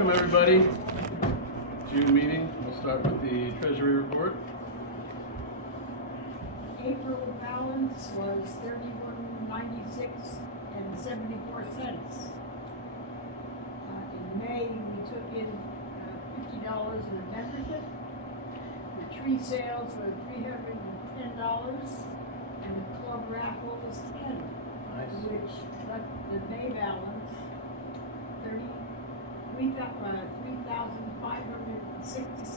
welcome everybody. June meeting. We'll start with the Treasury report. April balance was $31.96.74. In May, we took in $50 in a membership. The tree sales were $310, and the club raffle was $10. Nice. Which left the May balance $3,566.74.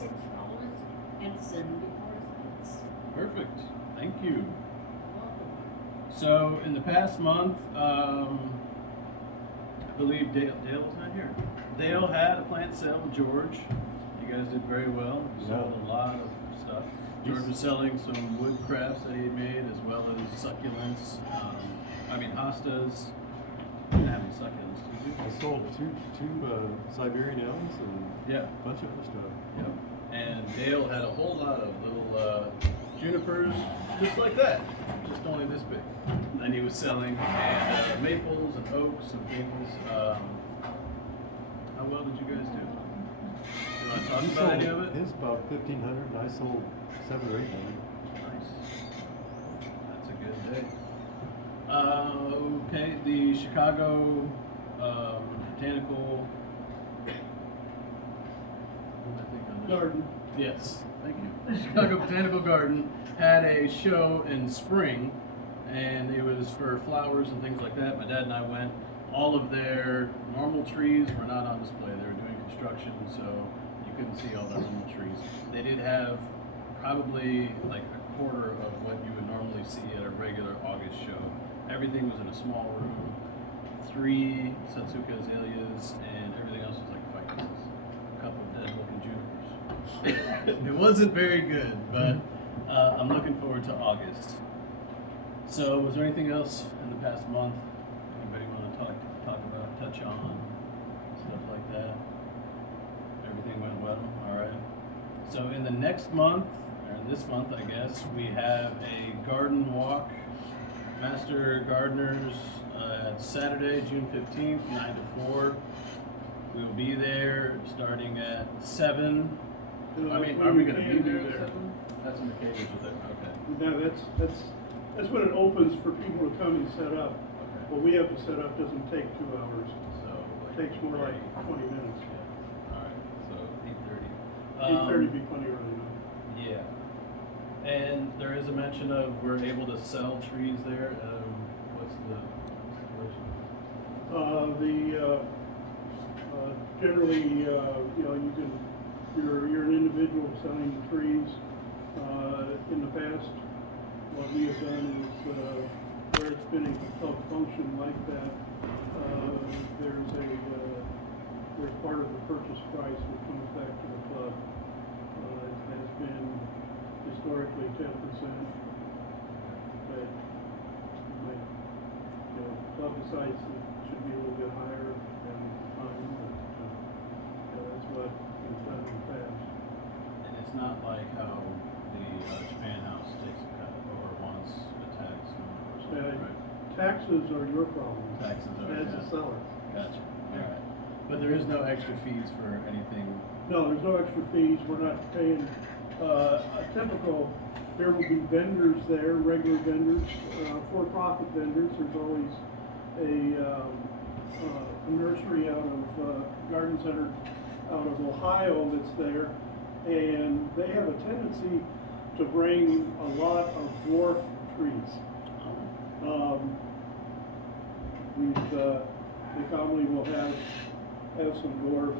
Perfect. Thank you. So in the past month, I believe Dale's not here. Dale had a plant sale with George. You guys did very well. You sold a lot of stuff. George was selling some wood crafts that he had made, as well as succulents. Hostas. You didn't have any succulents, did you? I sold two Siberian elms and a bunch of other stuff. Yep. And Dale had a whole lot of little junipers, just like that, just only this big. And he was selling and maples and oaks and things. How well did you guys do? You want to talk about any of it? His about 1,500, and I sold 700 or 800. Nice. That's a good day. Okay, the Chicago Botanical Garden. Yes, thank you. The Chicago Botanical Garden had a show in spring, and it was for flowers and things like that. My dad and I went. All of their normal trees were not on display. They were doing construction, so you couldn't see all their normal trees. They did have probably like a quarter of what you would normally see at a regular August show. Everything was in a small room, 3 Satsuka azaleas, and everything else was like ficuses. A couple of dead-looking junipers. It wasn't very good, but I'm looking forward to August. So, was there anything else in the past month anybody want to talk about, touch on, stuff like that? Everything went well. All right. So, in the next month, or this month, I guess, we have a garden walk. Master Gardeners Saturday, June 15th, 9 to 4. We will be there starting at 7. Are we going to be there at 7? That's when the caterers are there. Okay. No, that's when it opens for people to come and set up. Okay. What we have to set up doesn't take 2 hours. So It takes more like 20 minutes. Yeah. All right. So 8:30. 8:30 be plenty early enough. Yeah. And there is a mention of we're able to sell trees there. What's the situation? Generally, you're an individual selling trees. In the past, what we have done is where it's been a club function like that, there's part of the purchase price that comes back to the club. It has been historically 10%, but club decides it should be a little bit higher than fine, but that's what we've done in the past. And it's not like how the Japan House takes a cut or wants a tax or something, right? Taxes are your problem. Taxes are, As a seller. Gotcha. All right. But there is no extra fees for anything. No, there's no extra fees. We're not paying. There will be vendors there, regular vendors, for-profit vendors. There's always a nursery out of Garden Center out of Ohio that's there, and they have a tendency to bring a lot of dwarf trees. They commonly will have some dwarf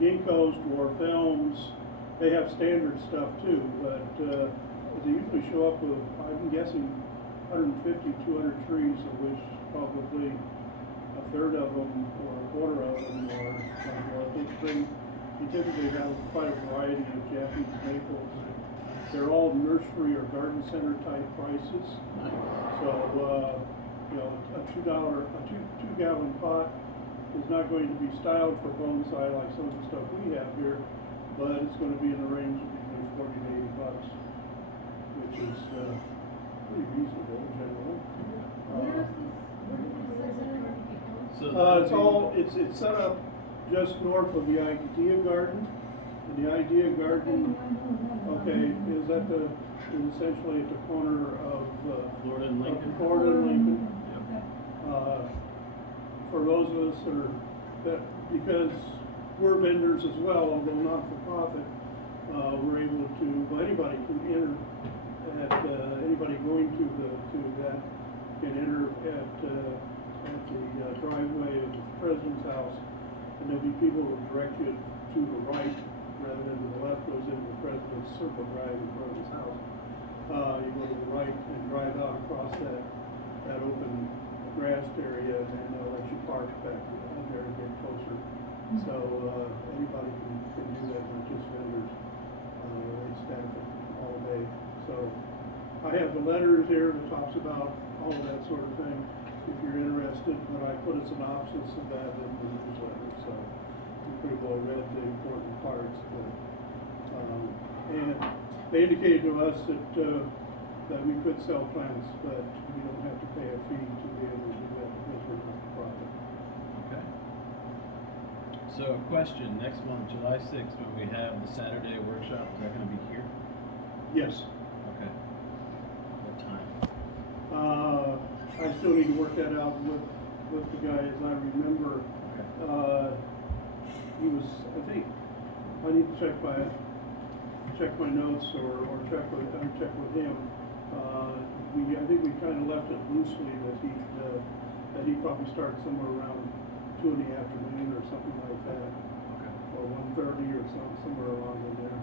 ginkgos, dwarf elms. They have standard stuff too, but they usually show up with, I'm guessing, 150, 200 trees, of which probably a third of them or a quarter of them are dwarf. You typically have quite a variety of Japanese maples. They're all nursery or garden center type prices. So, a $2-gallon pot is not going to be styled for bonsai like some of the stuff we have here, but it's going to be in the range of between $40 to $80, which is pretty reasonable in general. So It's set up just north of the Idea Garden. And the Idea Garden, okay, is at the, is essentially at the corner of, Florida and Lincoln. Florida and Lincoln. Yep. For those of us that, because we're vendors as well, although not for profit, we're able to, well, anybody can enter at, anybody going to that can enter at the driveway of the president's house, and there'll be people who direct you to the right rather than to the left, goes into the president's circle drive in front of his house. You go to the right and drive out across that open grassed area, and then they'll let you park back there and get closer. So anybody can do that, not just vendors. They staff it all day. So I have the letters here that talks about all of that sort of thing, if you're interested, but I put a synopsis of that in the newsletter, so you pretty well read the important parts. But, and they indicated to us that we could sell plants, but we don't have to pay a fee to be able to do that because we're not for profit. Okay. So, question, next month, July 6th, when we have the Saturday workshop, is that gonna be here? Yes. Okay. What time? I still need to work that out with the guy, as I remember. Okay. He was, I think, I need to check my notes or check with him. I think we kind of left it loosely that he'd probably start somewhere around 2 in the afternoon or something like that. Okay. Or 1:30 or somewhere along in there.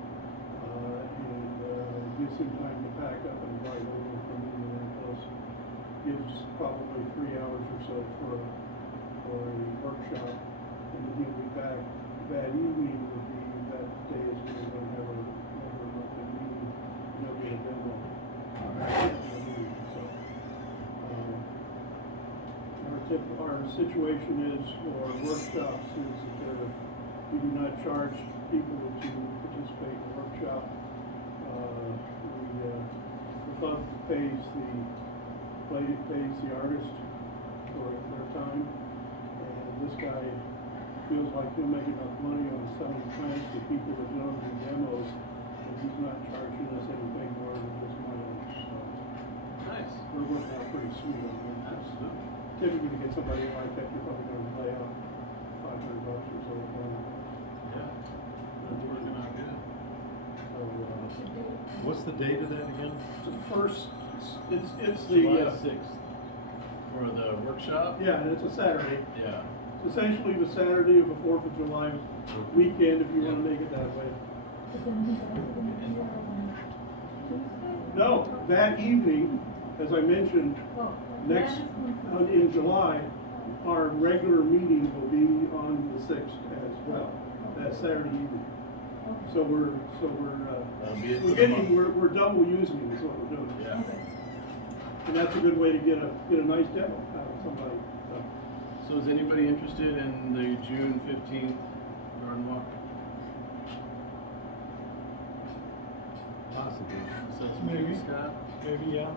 And gives him time to pack up and drive over from Indianapolis. Gives probably 3 hours or so for a workshop, and then he'll be back. That evening would be, that day is when we're gonna have a monthly meeting, and there'll be a demo. So, our situation is for workshops is that we do not charge people to participate in the workshop. The club pays the artist for their time, and this guy feels like he'll make enough money on selling plants to people that don't do demos, and he's not charging us anything more than just money. So Nice. we're working out pretty sweet on it. Absolutely. Typically, to get somebody like that, you're probably going to lay out $500 or so for them. Yeah. That's working out good. So, What's the date of that again? the first, it's July the 6th for the workshop? yeah, and it's a Saturday. Yeah. It's essentially the Saturday of the 4th of July weekend, if you want to make it that way. No, that evening, as I mentioned, next, in July, our regular meeting will be on the 6th as well, that Saturday evening. So we're That'll be it for the month. we're double using it is what we're doing. Yeah. And that's a good way to get a nice demo out of somebody. So is anybody interested in the June 15th garden walk? Possibly. So it's maybe Scott? Maybe, yeah.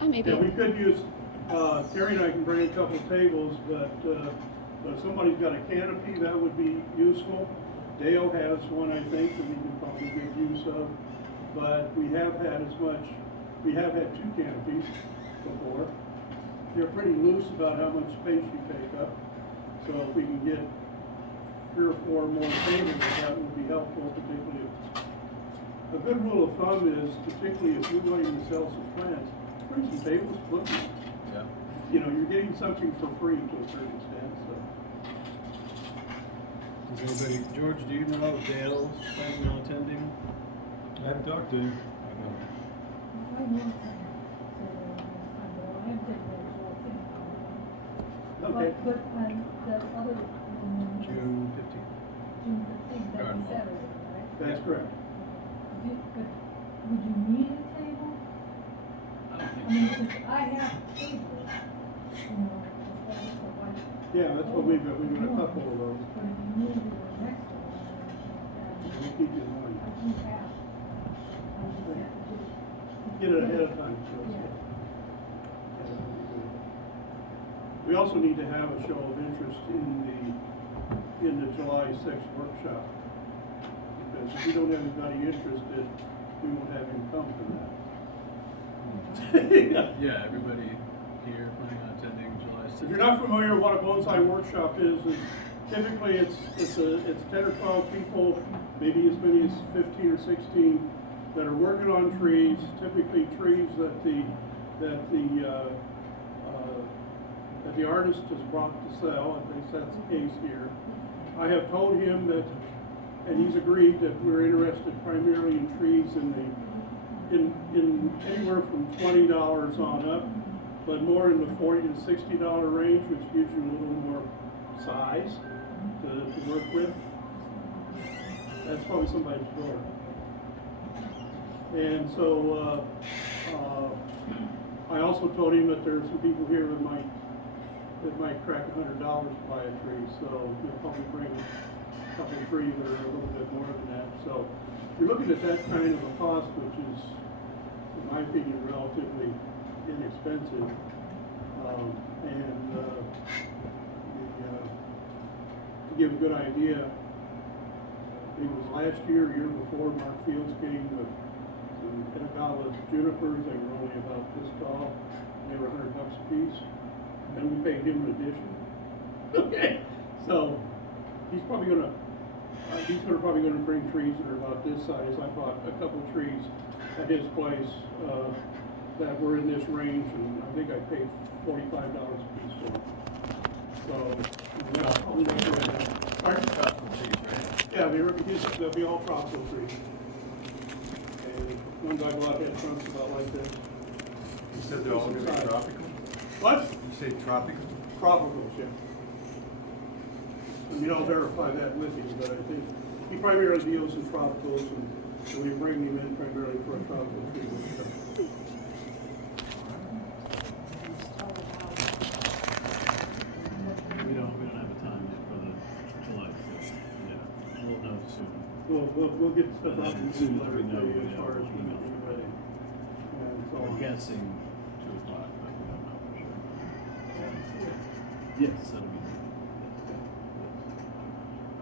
Maybe. Yeah, we could use, Terry and I can bring a couple of tables, but if somebody's got a canopy, that would be useful. Dale has one, I think, that we can probably make use of, but we have had 2 canopies before. They're pretty loose about how much space you take up, so if we can get 3 or 4 more tables, that would be helpful, particularly a good rule of thumb is, particularly if you're going to sell some plants, bring some tables, put them. Yeah. You know, you're getting something for free to a certain extent, so. Does anybody, George, do you know if Dale's planning on attending? I haven't talked to him. Okay. But, the other one. June 15th. June 15th, that's Garden a walk. Saturday, right? That's correct. But would you need a table? I don't I mean, think so. since I have tables, you know, that's what I. Yeah, that's what we've got a couple of those. But if you needed an extra one, or anything We'll like keep you in that, mind. I do have. I just have to do. Get it ahead of time, so. Yeah. We also need to have a show of interest in the in the July 6th workshop. Because if we don't have anybody interested, we won't have him come for that. Yeah, everybody here planning on attending July 6th. If you're not familiar with what a bonsai workshop is typically it's 10 or 12 people, maybe as many as 15 or 16 that are working on trees, typically trees that the artist has brought to sell. At least that's the case here. I have told him that, and he's agreed that we're interested primarily in trees in anywhere from $20 on up, but more in the $40 to $60 range, which gives you a little more size to work with. That's probably somebody's door. And so I also told him that there's some people here that might crack $100 to buy a tree. So he'll probably bring a couple of trees that are a little bit more than that. So you're looking at that kind of a cost, which is, in my opinion, relatively inexpensive. To give a good idea, it was last year, year before, Mark Fields came with some Pentagala junipers. They were only about this tall. They were $100 a piece, and we paid him an addition. Okay, so he's probably gonna bring trees that are about this size. I bought a couple of trees at his place that were in this range, and I think I paid $45 a piece for them. So, I'll leave it right now. Pardon? Tropical trees, right? Yeah, they'll be all tropical trees. And ones I bought had trunks about like this. You said they're all gonna be tropical? What? You say tropical? Tropicals, yeah. I mean, I'll verify that with you, but I think he primarily deals in tropicals, and we bring him in primarily for a tropical tree. We don't have a time yet for the July 6th. Yeah, we'll know soon. We'll get stuff out As and soon see as we know, as far as we'll when email. we're ready. And so We're on. guessing 2 o'clock, but we don't know for sure. Yes, that'll be.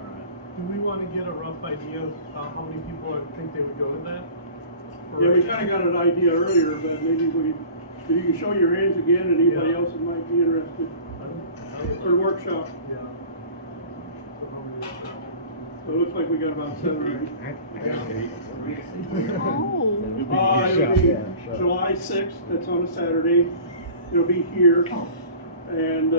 All right. Do we want to get a rough idea of how many people think they would go to that? Yeah, we kind of got an idea earlier, but maybe if you can show your hands again, and anybody else that might be interested, or workshop. Yeah. So how many? So it looks like we got about 7 or 8. Oh. It'll be July 6th, that's on a Saturday. It'll be here. And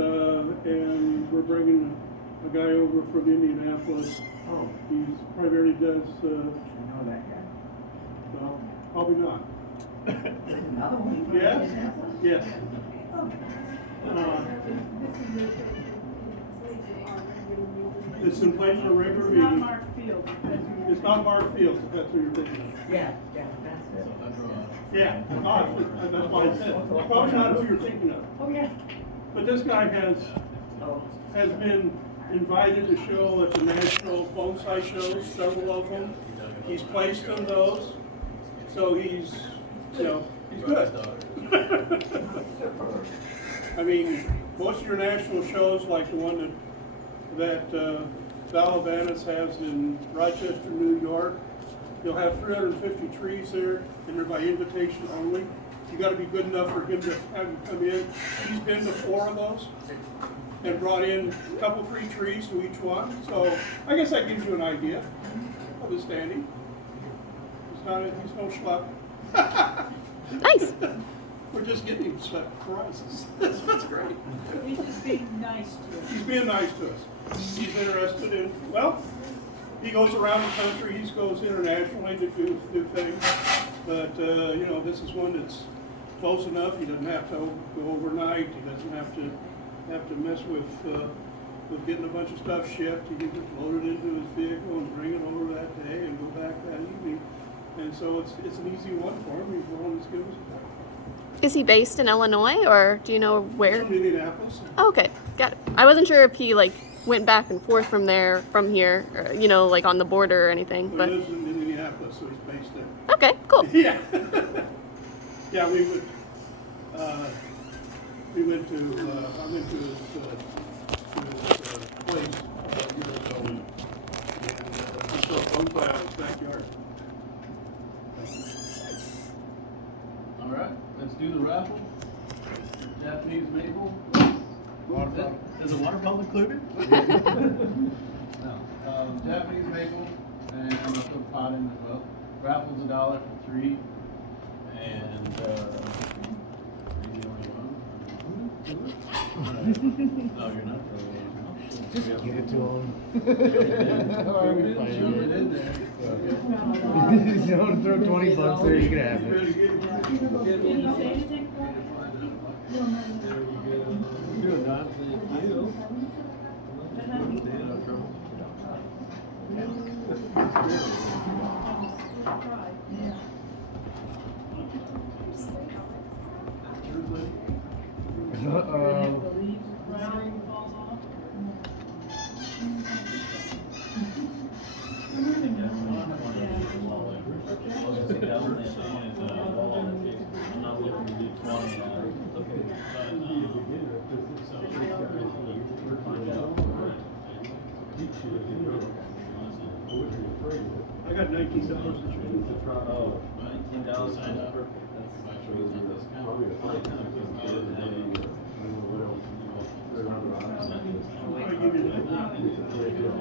we're bringing a guy over from Indianapolis. He primarily does, know that guy. well, probably not. There's another one from Yes? Indianapolis? Yes. It's in place of a regular It's not meeting. Mark Field, because It's not Mark Fields, if that's what you're thinking of. Yeah, that's So it. that's Yeah, that's why I said, probably not who you're thinking of. Oh, yeah. But this guy has Oh, been invited to show at the national bonsai shows, several of them. He's placed in those, so he's good. I mean, most of your national shows, like the one that Val Vanis has in Rochester, New York, you'll have 350 trees there, and they're by invitation only. You got to be good enough for him to have him come in. He's been to 4 of those and brought in a couple free trees to each one. So I guess that gives you an idea of his standing. He's no schlep. Nice. We're just getting him schlep prizes. That's great. he's just being nice to us. He's being nice to us. He's interested in, well, he goes around the country, he goes internationally to do things. But, this is one that's close enough. He doesn't have to go overnight. He doesn't have to mess with getting a bunch of stuff shipped. He can just load it into his vehicle and bring it over that day and go back that evening. And so it's an easy one for him. He's willing to give us a back. Is he based in Illinois, or do you know where? From Indianapolis. Oh, okay, got it. I wasn't sure if he went back and forth from here, or, on the border or anything. He But lives in Indianapolis, so he's based there. okay, cool. Yeah. Yeah, I went to his place a year ago, bonsai out in his backyard. All right, let's do the raffle. Japanese maple. Is a water bottle included? No. Japanese maple, and I'm gonna put pot in as well. Raffle's $1 for 3, and three's the only one. No, you're not. Just give it to him. Shove it in there. If you want to throw 20 bucks there, you can have it. Did he say anything for it? There we go. Good, Don. Thank you. Uh-oh. The leaves flowering falls off. I'm not looking to do 20 I got $19 to trade. Oh, $19 sign up. I give you that.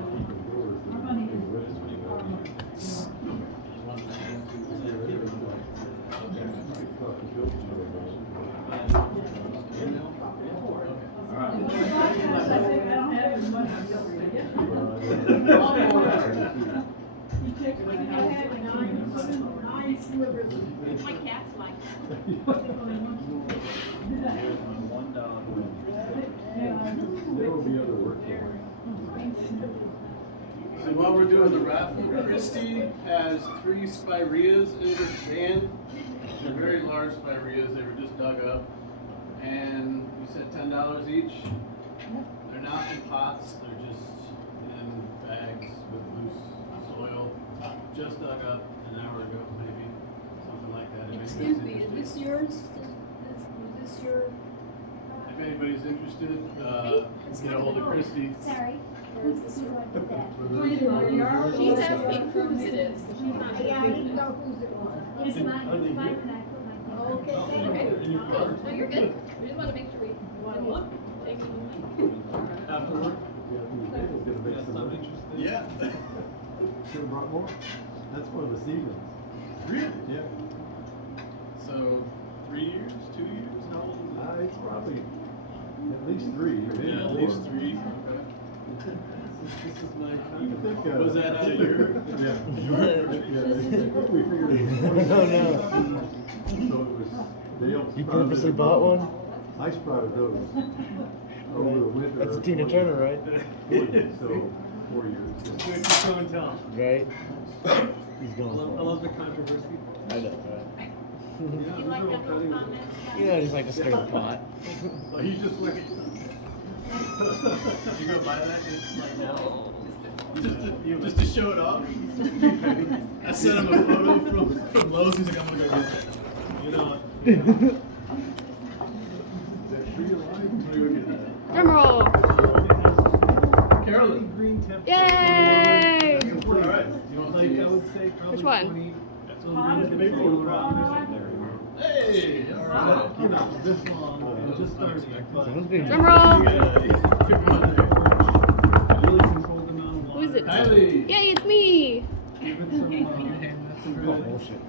My cat's like There will be other work for it. So while we're doing the raffle, Christy has 3 spireas in her stand. They're very large spireas. They were just dug up, and we said $10 each. They're not in pots. They're just in bags with loose soil, just dug up an hour ago, maybe something like that. If Excuse anybody's me, is interested. this yours? Is this your? If anybody's interested, get a hold of Christy. Sorry, who's this one with that? She's asking whose it is. Yeah, I didn't know whose it was. It's mine, it's mine when I put my thing on. Okay, thank Okay. you. Oh, no, you're good. We just want to make sure we want to look. Thank you. After work? It's gonna make some money. Yeah. Should've brought more. That's one of the seasons. Really? Yeah. So, 3 years, 2 years, how old is it? It's probably at least 3, maybe Yeah, at 4. least 3. Okay. This is my You think, Was that out of your? Yeah. We figured it was 20. Oh, no. So it was, they all You sprouted purposely in bought April. one? I sprouted those over the winter. That's a of Tina 20, Turner, right? 40, so 4 years. Good show and tell. Right? He's going I for love the controversy. it. I know, right? You like that little comment? Yeah, I just like to stir the pot. Well, he's just looking. You gonna buy that just like now? Just to show it off? I sent him a photo from Lowe's. He's like, I'm gonna go get that. You know what? That tree alive? I'm gonna go get that. Drum roll. Carolyn. Green temp. Yay! All right. You want to Like see I would say probably Which one? 20. So maybe we'll around Hey! All right. you know, this long and just starting. But Someone's being Drum roll. Pick one there. really controlled amount of water. Who is it? Kylie. Yay, it's me. Give it some Oh, good. bullshit.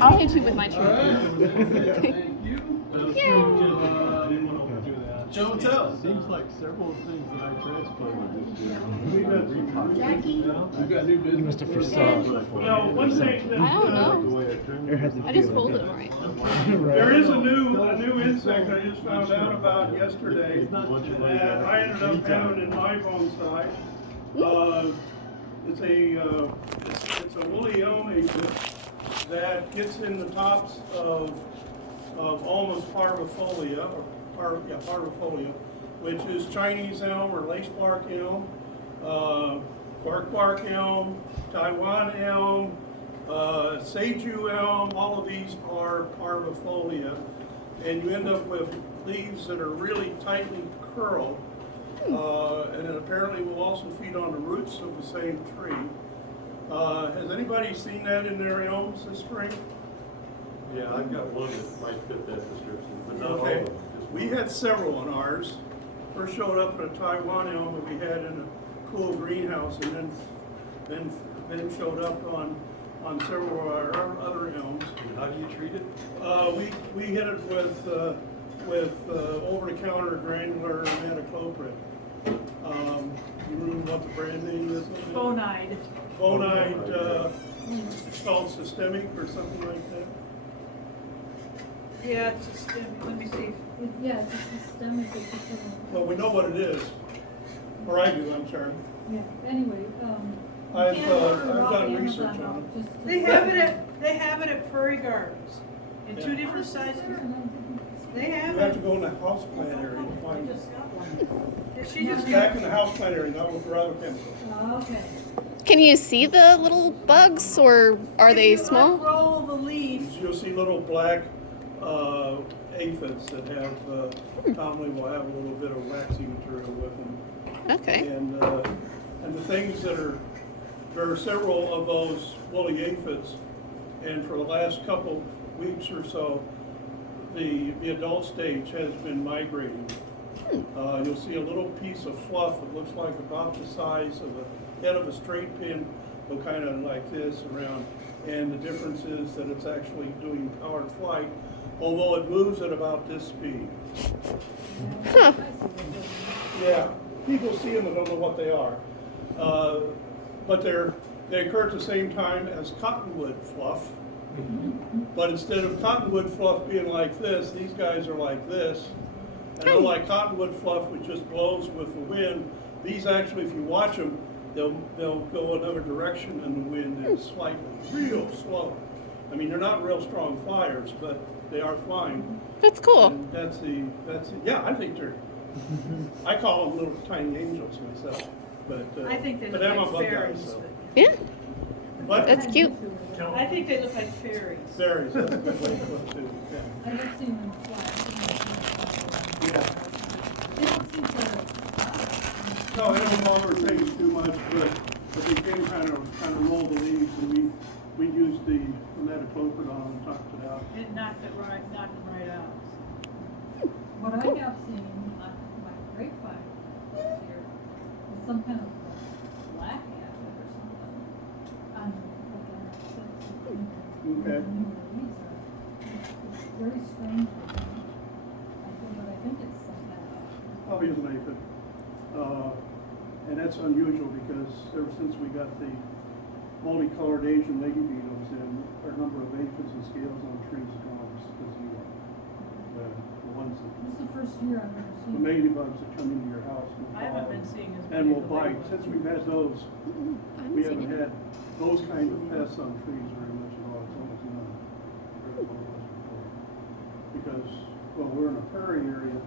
I'll hit you with my All tree. right. Thank you. That was Yay. pretty good. I didn't want to overdo that. Show and tell. Seems like several things that I transplanted this year. We got some- repotted. Jackie? We've got new business. You must have foresaw it before. Well, one thing that. I don't know. The way I turned There has to it. I just folded them right. There is a new insect I just found out about yesterday It's not much of a- that I ended up having in my bonsai. It's a woolly elm aphid that gets in the tops of almost parvifolia, parvifolia, which is Chinese elm or lace bark elm, bark elm, Taiwan elm, Seiju elm. All of these are parvifolia, and you end up with leaves that are really tightly curled. And it apparently will also feed on the roots of the same tree. Has anybody seen that in their elms this spring? Yeah, I've got one that might fit that description, but not all of Okay, them. just we one. had several on ours. First showed up in a Taiwan elm that we had in a cool greenhouse, and then showed up on several of our other elms. And how do you treat it? We hit it with over-the-counter granular metacloprid. You remember what the brand name is? Bonide. Bonide, it's called systemic or something like that. Yeah, it's systemic, let me see. Yeah, it's a systemic, it's just Well, we know what it is, or I do, I'm sorry. yeah, anyway, I've, you can't order I've off done Amazon research though, on it. just to- They have it at Prairie Gardens, in two different sizes. They You have have to it. go in the houseplant area to find it. She just It's back in the houseplant area, not with the other chemicals. Oh, okay. Can you see the little bugs, or are they If you small? unroll the leaf, You'll see little black aphids that have, commonly will have a little bit of waxy material with them. Okay. And the things there are several of those woolly aphids, and for the last couple weeks or so, the adult stage has been migrating. You'll see a little piece of fluff that looks like about the size of the head of a straight pin, go kind of like this around, and the difference is that it's actually doing powered flight, although it moves at about this speed. Huh. Yeah, people see them and don't know what they are. But they occur at the same time as cottonwood fluff. But instead of cottonwood fluff being like this, these guys are like this. And unlike cottonwood fluff, which just blows with the wind, these actually, if you watch them, they'll go another direction in the wind and slightly, real slow. I mean, they're not real strong flyers, but they are flying. That's cool. And yeah, I think they're, I call them little tiny angels myself, but. I think they but look I'm a like bug guy, fairies. so. Yeah, But that's cute. I think they look like fairies. fairies, that's a good way to put it too, yeah. I have seen them fly. Yeah. They don't seem to, No, they don't bother things too much, but they can kind of roll the leaves, and we used the metacloprid on and knocked it out. It knocked them right out. what I have seen on my grapevine this year is some kind of black aphid or something on Okay. the leaves are, it's very strange looking. But I think it's some kind of. Probably is an aphid. And that's unusual because ever since we got the multicolored Asian lady beetles in, our number of aphids and scales on trees is gone because the ones that, This is the first year I've ever the seen. ladybugs that come into your house will I haven't fall been seeing as many. and will of the bite. ladybugs. Since we've had those, I we haven't seen haven't it. had those kind of pests on trees very much at all. It's almost none. Very low as before. Because, well, we're in a prairie area,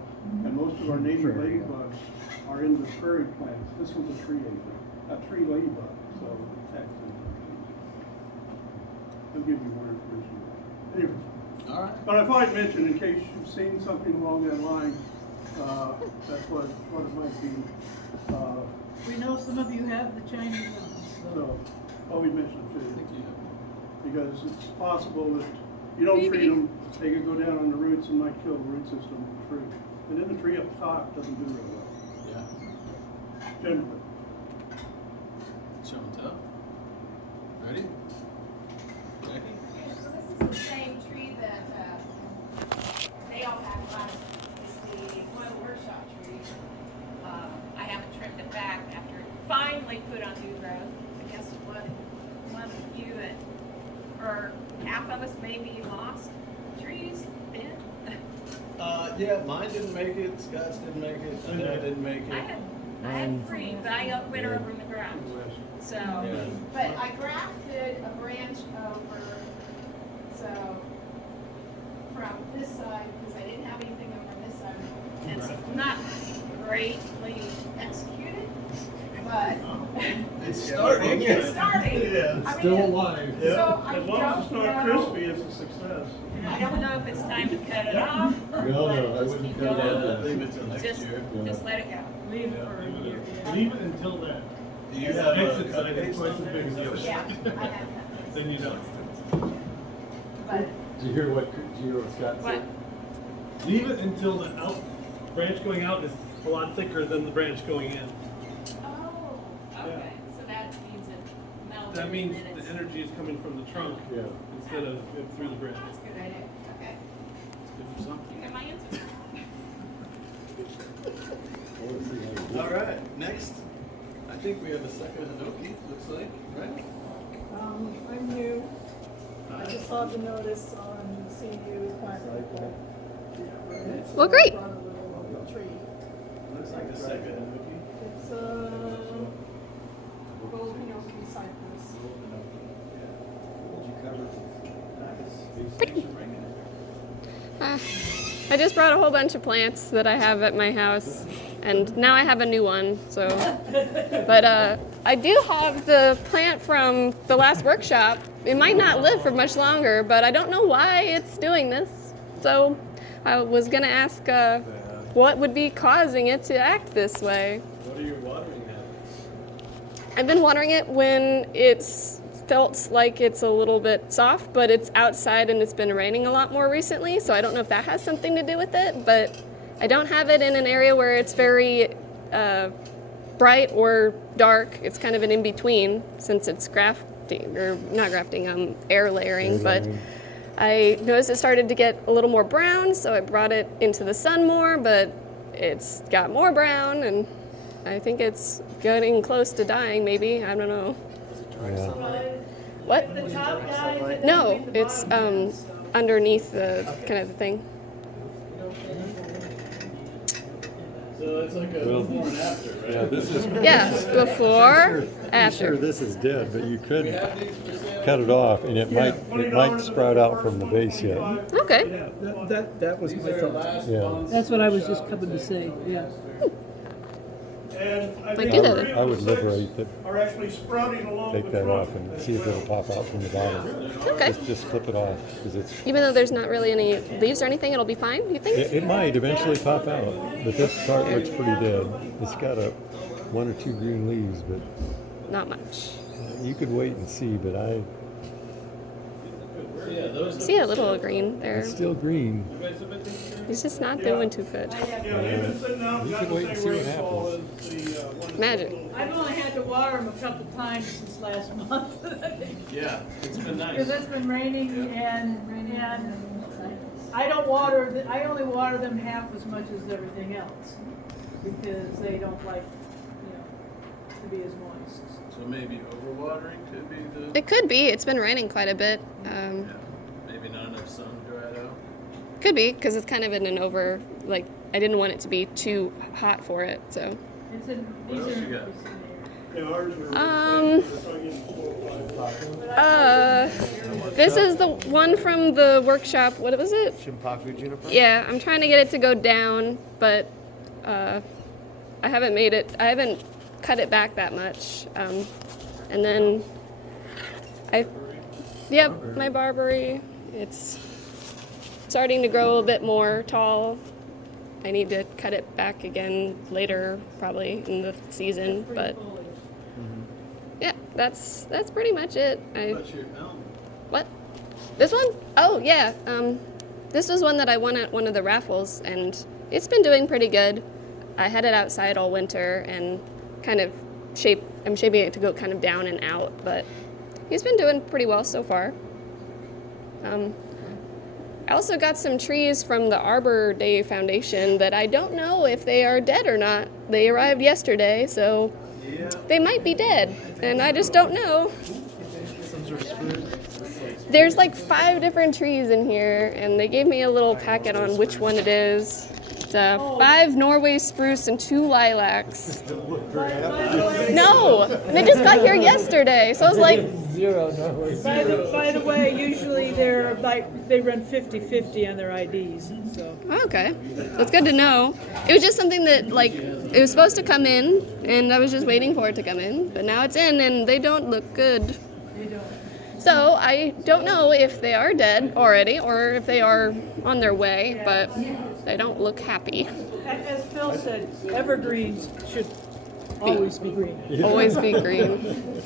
and most of our native Prairie. ladybugs are in the prairie plants. This one's a tree aphid, a tree ladybug, so it attacks them. I'll give you more information. Anyway, All right. but I thought I'd mention, in case you've seen something along that line, that's what it might be. We know some of you have the Chinese ones, So, I'll be mentioning I to you. think you Because it's possible that you don't treat them, they could go down on the roots and might kill the root system of the tree. And then the tree up top doesn't do real well, yeah. generally. Show and tell. Ready? Jackie? So this is the same tree that, they all had last, it's the one workshop tree. I haven't trimmed it back after it finally put on new growth. I guess one of you or half of us maybe lost trees then. Yeah, mine didn't make it, Scott's didn't make it, I didn't make I it. had three, but I went over in the garage. So, Yeah. but I grafted a branch over, so from this side, because I didn't have anything over this side. And it's not greatly executed, but It's starting. it's starting. Yeah. I mean, Still alive. So I As long as it's don't not know. crispy, it's a success. I don't know if it's time to cut it off or No, let no, I it just wouldn't keep cut it going. off. Leave it till next Just, year. just let it go. Leave it for a year. Yeah. Leave it until that Do you exit have sign is twice as big as the other Yeah, side. I have that. Then you don't. But, Did you hear what Scott what? said? Leave it until the branch going out is a lot thicker than the branch going in. Oh, okay, so that means it melted. That means and then the it's- energy is coming from the trunk Yeah. instead of through the branch. That's a good idea, okay. Good for something. You got my answer? All right, next. I think we have a second Hinoki, looks like, right? I'm new. I just saw the notice on CU Plant Report. Well, great. Brought a little tree. Looks like a second Hinoki. It's a gold Hinoki cypress. Pretty. I just brought a whole bunch of plants that I have at my house, and now I have a new one. So, but I do have the plant from the last workshop. It might not live for much longer, but I don't know why it's doing this. So, I was gonna ask what would be causing it to act this way. What are your watering habits? I've been watering it when it's felt like it's a little bit soft, but it's outside and it's been raining a lot more recently, so I don't know if that has something to do with it, but I don't have it in an area where it's very bright or dark. It's kind of an in-between since it's grafting, or not grafting, air layering, but I noticed it started to get a little more brown, so I brought it into the sun more, but it's got more brown, and I think it's getting close to dying, maybe. I don't know. What? The top guy. No, it's underneath the kind of the thing. So it's like a before and after, right? Yeah, this is. Yeah, before, Sure after. this is dead, but you We could have these for sale. cut it off and it might sprout out from the base yet. Okay. That was my Their thought. last Yeah. Bonsai That's what I was just shop coming to is say, yeah. And I Like think do that. three of I would the six liberate that, are actually sprouting along the take that trunk off and as see if it'll well. pop out from the bottom. Okay. Just clip it off, because it's, Even though there's not really any leaves or anything, it'll be fine, you think? it might eventually pop out, but this part looks pretty dead. It's got one or two green leaves, but Not much. you could wait and see, but So yeah, those See a little green there. it's still green. He's just not doing too good. Yeah, they've been sitting out, We got could the wait and same see what rainfall as the one. Magic. I've only had to water them a couple times since last month. Yeah, it's been nice. Because it's been raining and I don't water, I only water them half as much as everything else. Because they don't like, to be as moist. So maybe overwatering could be the. It could be. It's been raining quite a bit. Yeah, maybe not enough sun dried out. Could be, because it's kind of in an over, like, I didn't want it to be too hot for it, so. It's in, What these else are. you got? Yeah, ours are. This is the one from the workshop. What was it? Shimpaku Juniper? Yeah, I'm trying to get it to go down, but I haven't cut it back that much. And then my barberry, it's starting to grow a bit more tall. I need to cut it back again later, probably in the season, but yeah, that's pretty much it. What's your elm? What? This one? Oh, yeah. This was one that I won at one of the raffles, and it's been doing pretty good. I had it outside all winter and I'm shaping it to go kind of down and out, but he's been doing pretty well so far. I also got some trees from the Arbor Day Foundation that I don't know if they are dead or not. They arrived yesterday, so they might be dead, and I just don't know. There's like 5 different trees in here, and they gave me a little packet on which one it is. It's 5 Norway spruce and 2 lilacs. No, they just got here yesterday, so I was like, 0, no. By the way, usually they run 50-50 on their IDs, so. okay, that's good to know. It was just something that, like, it was supposed to come in, and I was just waiting for it to come in, but now it's in, and they don't look good. They don't. So I don't know if they are dead already, or if they are on their way, but they don't look happy. As Phil said, evergreens should always be green. Always be green.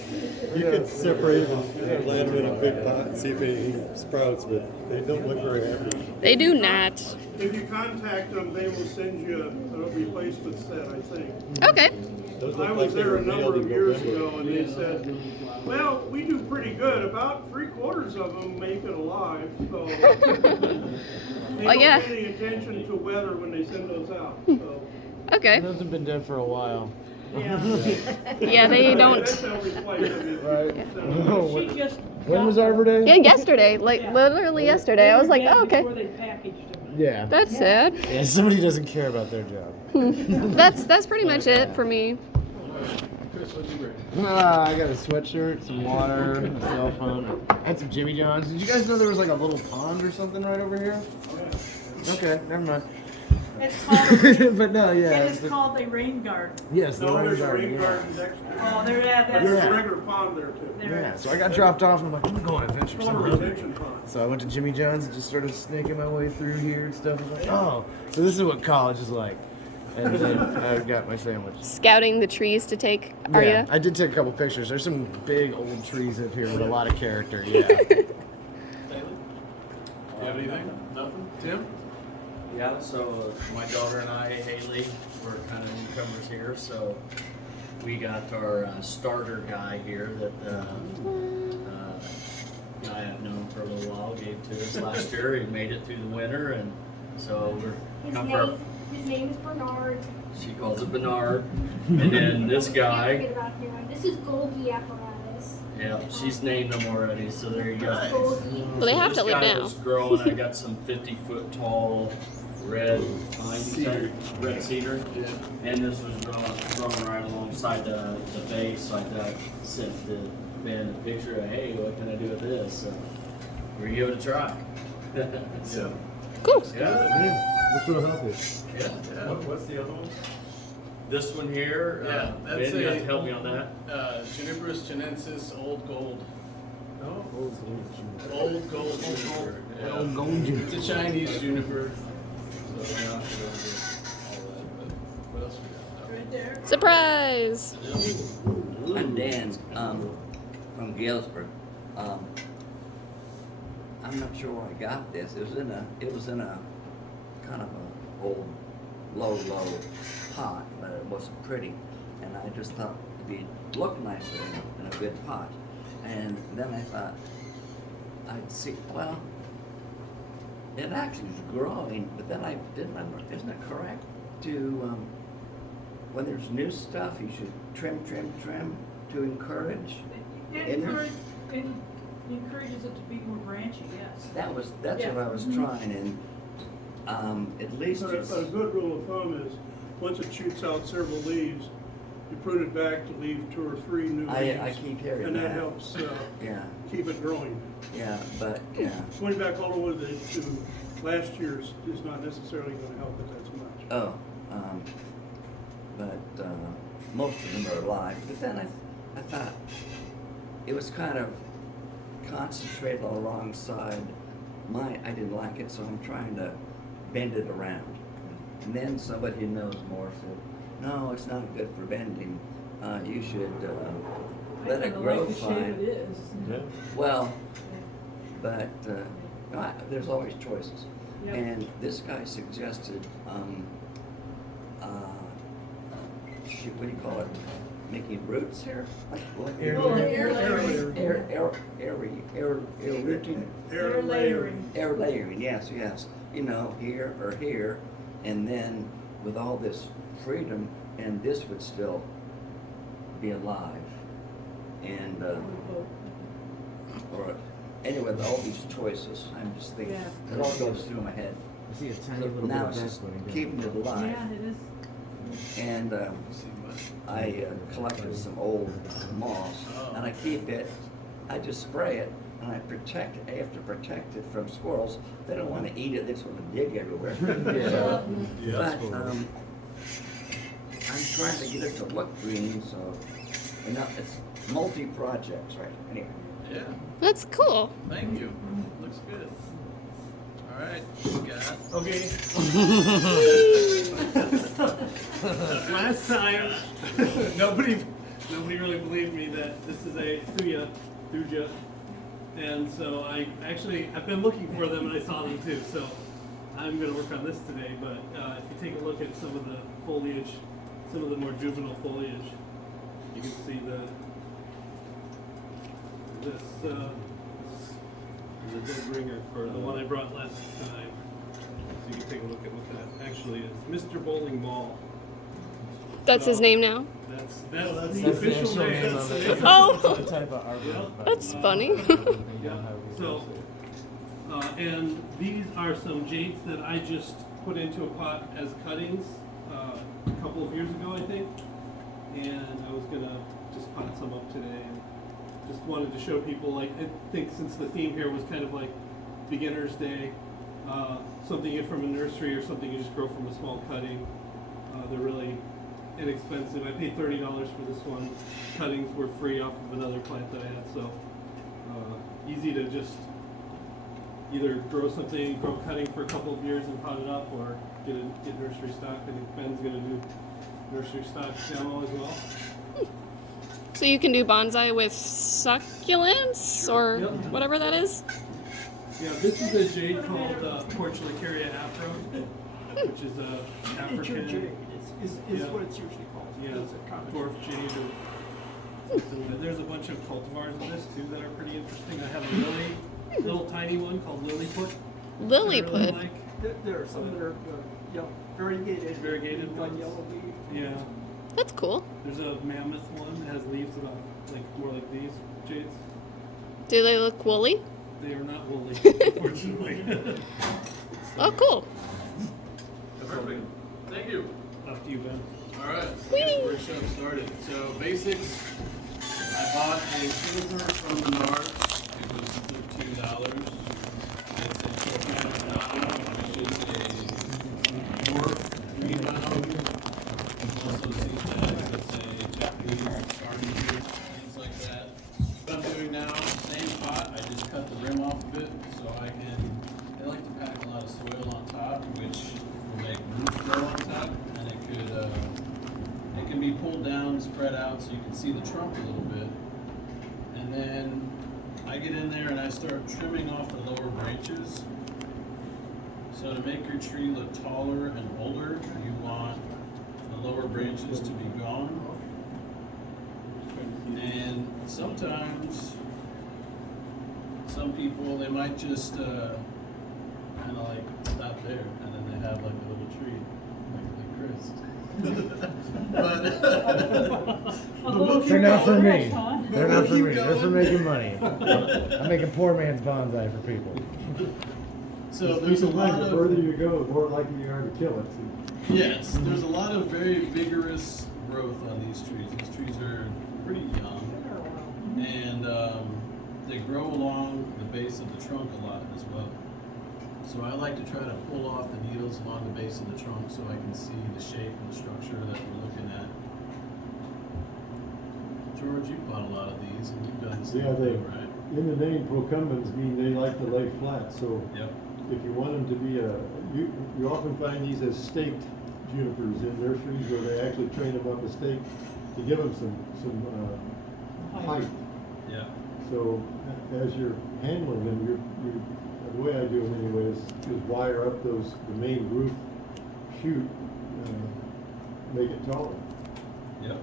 You could separate them and plant them in a big pot and see if anything sprouts, but they don't look very happy. They do not. If you contact them, they will send you a replacement set, I think. Okay. Those I look was like they there were a number nailed of in years November. ago, and they said, well, we do pretty good. About 3/4 of them make it alive, so. They Well, yeah. don't pay any attention to weather when they send those out, so. Okay. Those have been dead for a while. Yeah. Yeah, they don't. That's how we play them. Right. She just. When was Arbor Day? Yeah, yesterday, like literally yesterday. I was like, oh, okay. Before they packaged them. Yeah. That's sad. Yeah, somebody doesn't care about their job. That's pretty much it for me. Chris, what'd you bring? I got a sweatshirt, some water, a cell phone. I had some Jimmy John's. Did you guys know there was like a little pond or something right over here? Okay, never mind. It's called, But no, yeah. and it's called a rain garden. Yes, the No, rain there's a garden. rain Yeah. garden next to it. Oh, there, yeah, There's that's. a regular pond there too. Yeah, so I got dropped off and I'm like, I'm gonna go on an adventure. 'cause I'm Water hungry. retention pond. So I went to Jimmy John's and just started snaking my way through here and stuff. I was like, oh, so this is what college is like. And then I got my sandwich. Scouting the trees to take. Are Yeah, ya? I did take a couple pictures. There's some big old trees up here with a lot of character. Yeah. Taylor? You have anything? Nothing? Tim? Yeah, so my daughter and I, Haley, we're kind of newcomers here, so we got our starter guy here that guy I've known for a little while gave to us last year. He made it through the winter, and so we're come for. His name is Bernard. She calls it Bernard, and then this Can't guy. forget about him. This is Golgi apparatus. Yeah, she's named them already, so there you go. Golgi. Well, they have This to leave guy now. was growing. I got some 50-foot tall red pine, Cedar. red cedar, Yeah. and this was growing right alongside the base. So I thought, sent to Ben a picture of, hey, what can I do with this? So we're gonna give it a try. So, Cool. yeah, Which will help it. yeah. What's the other one? This one here, Yeah, that's Ben, you have a- to help me on that. Juniper chinensis, old gold. Oh, Old gold juniper. Yeah. Old gold juniper. It's a Chinese juniper. So I'm not gonna go into all that, but what else we got? Right there. Surprise. I'm Dan, from Galesburg. I'm not sure where I got this. It was in a kind of a old, low pot, but it wasn't pretty. And I just thought it'd look nicer in a good pot. And then I thought, I'd see, well, it actually was growing, but then I didn't remember, isn't it correct to, when there's new stuff, you should trim to encourage? It encourages it to be more branchy, yes. That's Yeah. what I was trying, and at least But it's, a good rule of thumb is, once it shoots out several leaves, you prune it back to leave 2 or 3 new leaves. I keep hearing And that that. helps Yeah, keep it growing. yeah, but, yeah, Going back all the way to last year's is not necessarily gonna help it that much. oh, but, most of them are alive, but then I thought, it was kind of concentrated alongside mine. I didn't like it, so I'm trying to bend it around. And then somebody who knows more said, no, it's not good for bending. You should let it grow I kinda like the shape fine. it is. Yeah. Well, but there's always choices. Yep. And this guy suggested, what do you call it? Making roots here? Like Air Oh, layering. air layering. Air rooting. Air layering. Air layering, yes. You know, here or here, and then with all this freedom, and this would still be alive. And, or, anyway, with all these choices, I'm just thinking, Yeah. it all goes through my head. I see a tiny So little bit now of it's just backwood again. keeping it alive. Yeah, it is. And I collected some old moss, and I keep it. I just spray it, and I have to protect it from squirrels. They don't want to eat it; they just want to dig everywhere. So, but I'm trying to get it to look green, so it's multi-projects, right? Anyway. Yeah. That's cool. Thank you. Looks good. Alright, we got. Okay. Last time, nobody really believed me that this is a thuja, and so I've been looking for them and I saw them too. So I'm going to work on this today. But if you take a look at some of the foliage, some of the more juvenile foliage, you can see this is a dead ringer for the one I brought last time. So you can take a look at what that actually is. Mr. Bowling Ball. That's his name now? That's That's the official name. of it. Oh. It's a type of arbor. Yeah. but, That's funny. Yeah. So, and these are some jates that I just put into a pot as cuttings a couple of years ago, I think. And I was gonna just pot some up today, and just wanted to show people. Like, I think since the theme here was kind of like beginner's day, something you get from a nursery or something you just grow from a small cutting. They're really inexpensive. I paid $30 for this one. Cuttings were free off of another plant that I had, so easy to just either grow cutting for a couple of years and pot it up, or get nursery stock. I think Ben's gonna do nursery stock demo as well. So you can do bonsai with succulents or Yep. whatever that is? Yeah, this is a jade called Portulacaria afro, which is a African. Is Yeah. what it's usually called. Yeah, It's a common dwarf jade. And there's a bunch of cultivars of this too that are pretty interesting. I have a little tiny one called Lilliput. that I really Lilliput? like. There are some that are variegated. Variegated like ones. yellow leaf. Yeah. That's cool. There's a mammoth one that has leaves about more like these jades. Do they look woolly? They are not woolly, unfortunately. Oh, cool. Perfect. Thank you. Off to you, Ben. Alright, Whee! workshop started. So basics, I bought a Juniper from Menards. It was $13. It's a Tropano, which is a dwarf green rhino. Also see that it's a Japanese garden tree, things like that. What I'm doing now, same pot, I just cut the rim off of it so I like to pack a lot of soil on top, which will make root grow on top, and it can be pulled down, spread out, so you can see the trunk a little bit. And then I get in there and I start trimming off the lower branches. So to make your tree look taller and older, you want the lower branches to be gone. And sometimes, some people, they might just kind of like stop there, and then they have like a little tree, like Chris. But They're not for me. They're not for Keep me. They're for going. making money. I'm making poor man's bonsai for people. So there's a lot The further of, you go, the more likely you are to kill it. yes, there's a lot of very vigorous growth on these trees. These trees are pretty young, and they grow along the base of the trunk a lot as well. So I like to try to pull off the needles along the base of the trunk so I can see the shape and the structure that we're looking at. George, you've bought a lot of these, and you've done the same Yeah, they, thing, right? in the name, procumbens mean they like to lay flat, so Yep. if you want them to be you often find these as staked junipers in nurseries where they actually train them up a stake to give them some height. Yeah. So as you're handling them, the way I do them anyway is wire up the main roof shoot, make it taller. Yep.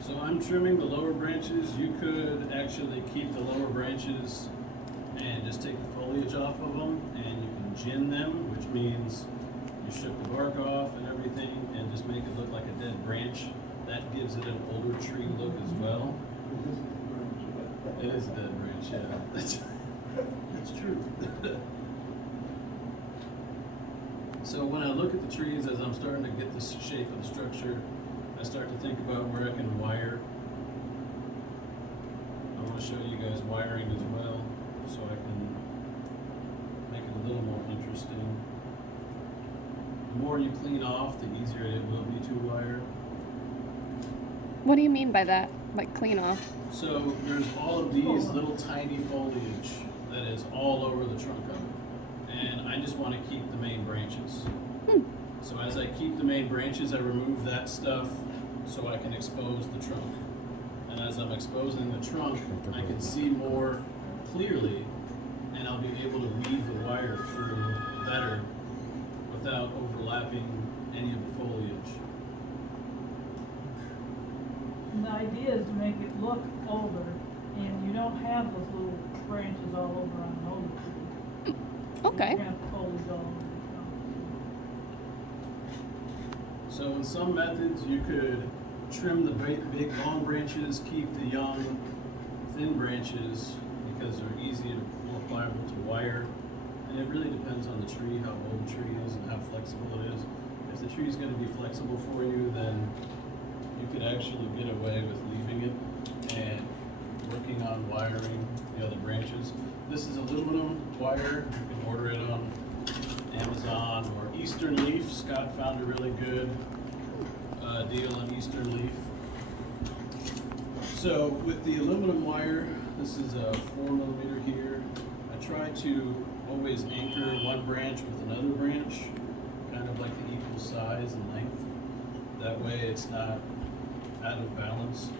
So I'm trimming the lower branches. You could actually keep the lower branches and just take the foliage off of them, and you can gin them, which means you strip the bark off and everything and just make it look like a dead branch. That gives it an older tree look as well. It is a dead branch, yeah. That's true. So when I look at the trees, as I'm starting to get the shape of the structure, I start to think about where I can wire. I want to show you guys wiring as well, so I can make it a little more interesting. The more you clean off, the easier it will be to wire. What do you mean by that? Like clean off? So there's all of these little tiny foliage that is all over the trunk of it. and I just want to keep the main branches. So as I keep the main branches, I remove that stuff so I can expose the trunk. And as I'm exposing the trunk, I can see more clearly, and I'll be able to weave the wire through better without overlapping any of the foliage. And the idea is to make it look older, and you don't have those little branches all over on an older tree. Okay. You have foliage all over the trunk. So in some methods, you could trim the big long branches, keep the young thin branches because they're easier, more pliable to wire. And it really depends on the tree, how old the tree is and how flexible it is. If the tree is going to be flexible for you, then you could actually get away with leaving it and working on wiring the other branches. This is aluminum wire. You can order it on Amazon or Eastern Leaf. Scott found a really good deal on Eastern Leaf. So with the aluminum wire, this is a 4mm here. I try to always anchor one branch with another branch, kind of like the equal size and length. That way it's not out of balance.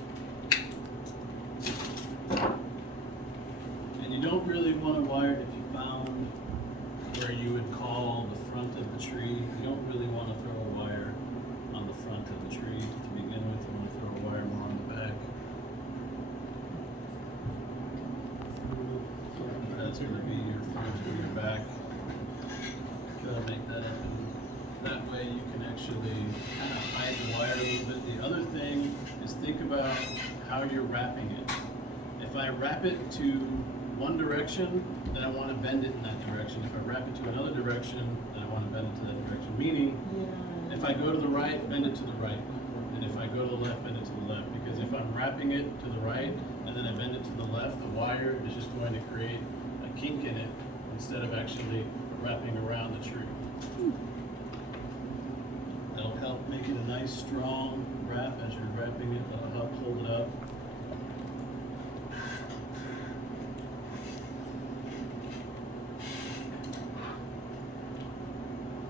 And you don't really want to wire it if you found where you would call the front of the tree. You don't really want to throw a wire on the front of the tree to begin with. You want to throw a wire more on the back. That's going to be your front or your back. Try to make that happen. That way you can actually kind of hide the wire a little bit. The other thing is think about how you're wrapping it. If I wrap it to one direction, then I want to bend it in that direction. If I wrap it to another direction, then I want to bend it to that direction. Meaning, if I go to the right, bend it to the right. And if I go to the left, bend it to the left. Because if I'm wrapping it to the right, and then I bend it to the left, the wire is just going to create a kink in it instead of actually wrapping around the tree. That'll help make it a nice strong wrap as you're wrapping it. That'll help hold it up.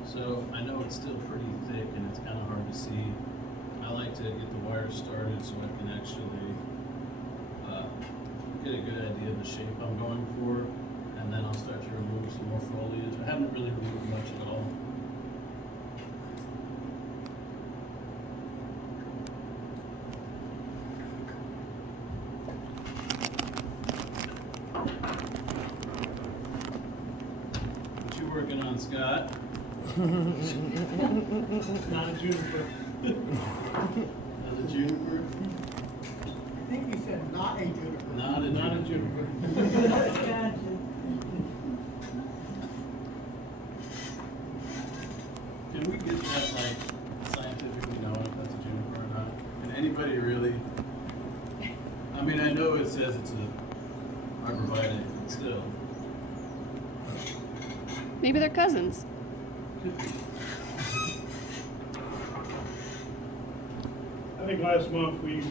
So I know it's still pretty thick and it's kind of hard to see. I like to get the wire started so I can actually get a good idea of the shape I'm going for, and then I'll start to remove some more foliage. I haven't really removed much at all. What you working on, Scott? Not a juniper. Not a juniper? I think he said not a juniper. Not a juniper. Gotcha. Can we get that, like, scientifically known if that's a juniper or not? Can anybody really? I mean, I know it says it's a arborvitae, but still. Maybe they're cousins. Could be. I think last month we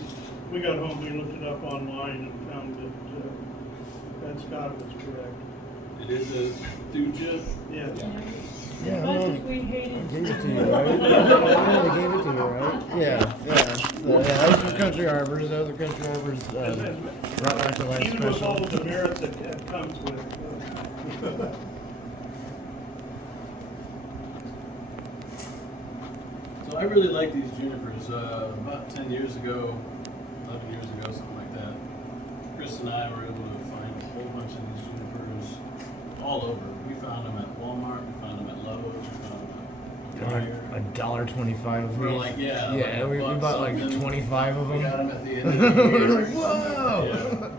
got home, we looked it up online and found that Scott was correct. It is a thuja. Yeah. As much as we hated. Gave it to you, right? I gave it to you, right? Yeah, yeah. So, yeah, that was for Country Arbors. That was the Country Arbors Rock After Life Even with all special. the merits that comes with. So I really like these junipers. About 10 years ago, 11 years ago, something like that, Chris and I were able to find a whole bunch of these junipers all over. We found them at Walmart, we found them at Lowe's, we found them at $1.25. We're like, yeah. Yeah, like we $1 bought like something. 25 of them. We got them at the end of the year. We were like, whoa! Yeah.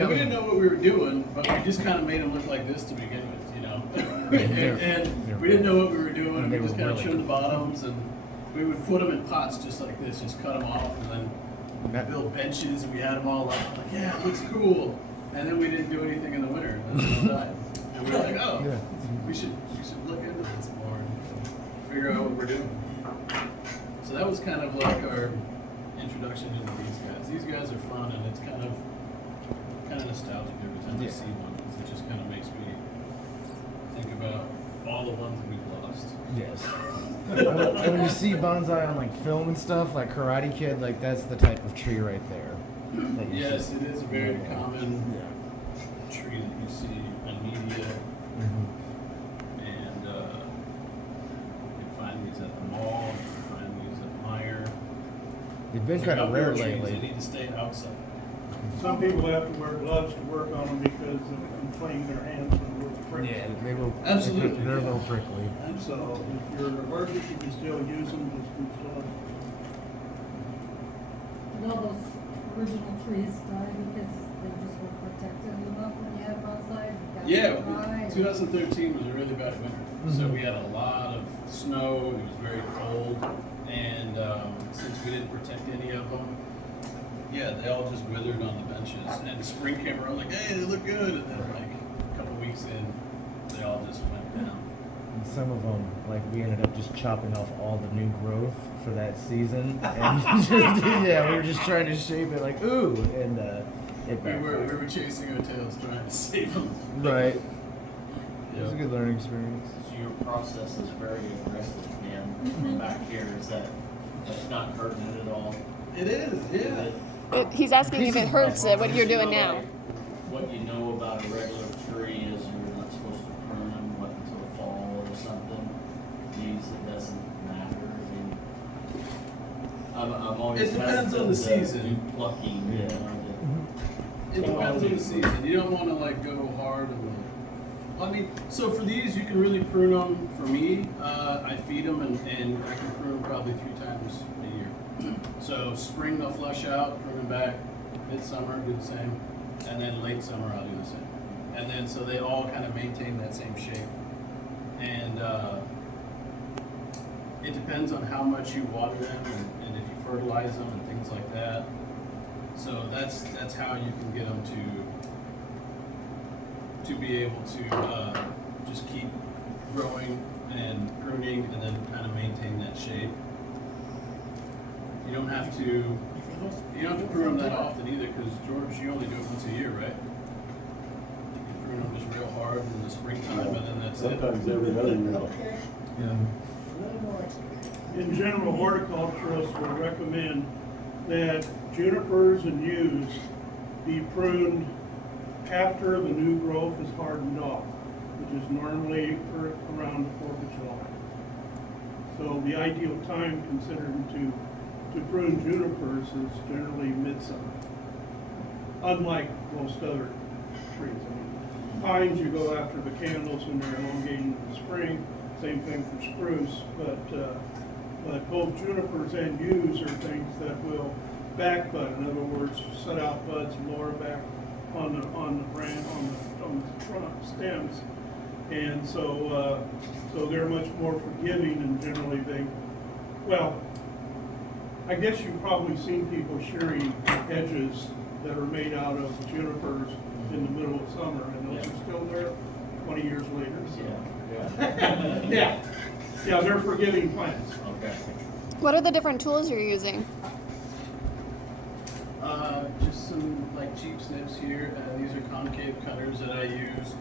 And we didn't know what we were doing, but we just kind of made them look like this to begin with, you know? and we didn't know what we were doing, and we just kind of trimmed the bottoms, and we would put them in pots just like this, just cut them off, and then build benches, and we had them all like, yeah, it looks cool. And then we didn't do anything in the winter, and then they all died. And we were like, oh, we should look into this more and figure out what we're doing. So that was kind of like our introduction into these guys. These guys are fun, and it's kind of nostalgic every time I see one, because it just kind of makes me think about all the ones that we've lost. Yes. And when you see bonsai on like film and stuff, like Karate Kid, like that's the type of tree right there. that you Yes, see. it is a very common Yeah. tree that you see in media, Mm-hmm. and you can find these at the mall, you can find these at Meyer. They've been These kind are of rare outdoor trees, They lately. need to stay outside. Some people have to wear gloves to work on them because of inflaming their hands when they work prickly. Yeah, they will. Absolutely, They're a yeah. little prickly. So if you're allergic, you can still use them, just use gloves. Did all those original trees die because they just weren't protected enough when you had them outside? You got dry, Yeah, or- 2013 was a really bad winter. So Mhm. we had a lot of snow, it was very cold, and since we didn't protect any of them, yeah, they all just withered on the benches. And spring came around like, hey, they look good, and then like a couple weeks in, they all just went down. And some of them, like we ended up just chopping off all the new growth for that season, and just, yeah, we were just trying to shape it like ooh, and it We backfired. were chasing our tails trying to save them. Right. It was a Yeah. good learning experience. So your process is very aggressive, man. From back here, is that's not hurting it at all? It is, yeah. He's asking if it hurts it, what you're doing now. What you know about a regular tree is you're not supposed to prune them until the fall or something. These, it doesn't matter. I mean, I'm always It depends on the hesitant to season. do plucking, you Yeah. know. It depends on the season. You don't want to like go hard and I mean, so for these, you can really prune them. For me, I feed them and I can prune them probably 3 times a year. So spring they'll flush out, prune them back. Midsummer do the same, and then late summer I'll do the same. And then so they all kind of maintain that same shape. And it depends on how much you water them and if you fertilize them and things like that. So that's how you can get them to be able to just keep growing and pruning and then kind of maintain that shape. You don't have to prune them that often either, because George, you only do it once a year, right? You prune them just real hard in the springtime and then that's it. Sometimes every other year. Okay, Yeah. a little more explanation. In general, horticulturists would recommend that junipers and yews be pruned after the new growth is hardened off, which is normally around the 4th of July. So the ideal time considered to prune junipers is generally midsummer, unlike most other trees. I mean, pines you go after the candles when they're elongating in the spring, same thing for spruce, but both junipers and yews are things that will back bud. In other words, set out buds lower back on the branch, on the trunk stems, and so they're much more forgiving, and generally I guess you've probably seen people shearing hedges that are made out of junipers in the middle of summer, and those are still there 20 years later. So. Yeah. Yeah, they're forgiving plants. Okay. What are the different tools you're using? Just some like cheap snips here. These are concave cutters that I use.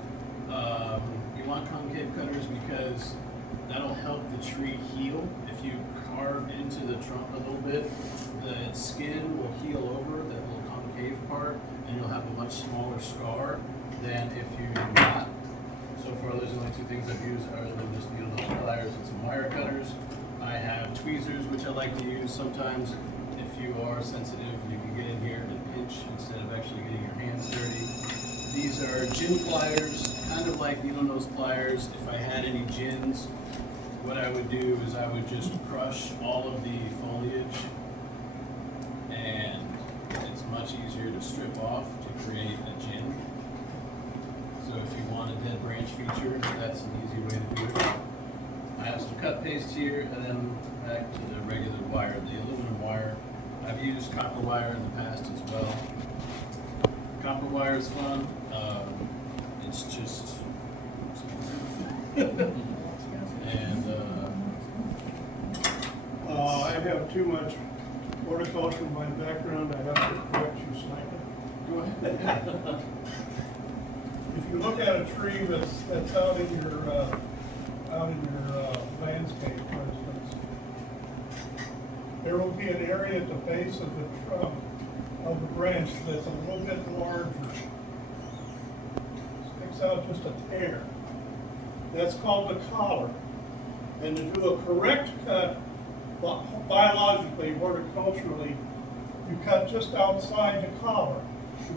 You want concave cutters because that'll help the tree heal. If you carve into the trunk a little bit, the skin will heal over that little concave part, and you'll have a much smaller scar than if you do not. So far, those are the only 2 things I've used other than just those pliers and some wire cutters. I have tweezers, which I like to use sometimes. If you are sensitive, you can get in here and pinch instead of actually getting your hands dirty. These are gin pliers, kind of like needle nose pliers. If I had any gins, what I would do is I would just crush all of the foliage, and it's much easier to strip off to create a gin. So if you want a dead branch feature, that's an easy way to do it. I have some cut paste here, and then back to the regular wire, the aluminum wire. I've used copper wire in the past as well. Copper wire is fun. It's just and I have too much horticulture in my background. I have to correct you slightly. go ahead. If you look at a tree that's out in your out in your landscape, for instance, there will be an area at the base of the trunk of the branch that's a little bit larger. Sticks out just a hair. That's called the collar. And to do a correct cut, biologically, horticulturally, you cut just outside the collar,